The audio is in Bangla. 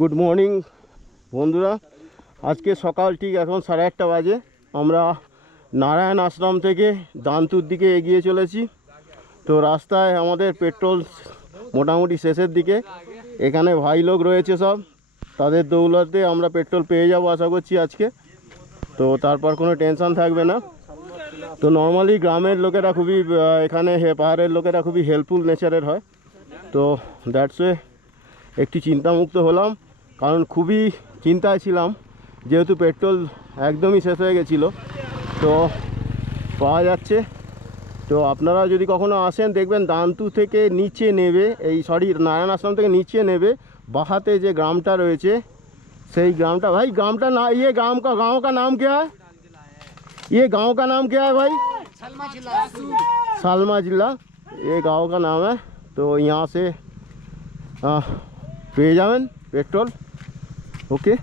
গুড মর্নিং বন্ধুরা। আজকে সকাল ঠিক এখন 8:30 বাজে। আমরা নারায়ণ আশ্রম থেকে দান্তুর দিকে এগিয়ে চলেছি। তো রাস্তায় আমাদের পেট্রোল মোটামুটি শেষের দিকে। এখানে ভাই লোক রয়েছে সব, তাদের দৌলতে আমরা পেট্রোল পেয়ে যাবো আশা করছি আজকে। তো তারপর কোনো টেনশন থাকবে না। তো নর্মালি গ্রামের লোকেরা খুবই এখানে পাহাড়ের লোকেরা খুবই হেল্পফুল নেচারের হয়। তো দ্যাটস ওয়ে একটু চিন্তামুক্ত হলাম, কারণ খুবই চিন্তায় ছিলাম যেহেতু পেট্রোল একদমই শেষ হয়ে গেছিলো। তো পাওয়া যাচ্ছে। তো আপনারা যদি কখনো আসেন দেখবেন দান্তু থেকে নিচে নেবে, নারায়ণ আশ্রম থেকে নিচে নেবে বাহাতে যে গ্রামটা রয়েছে সেই গ্রামটা, भाई ग्रामটা ना, ये गांव का नाम क्या है? ये गांव का नाम क्या है भाई? सालमा जिला ये गांव का नाम है। तो यहाँ से পেয়ে যাবেন পেট্রোল। ওকে।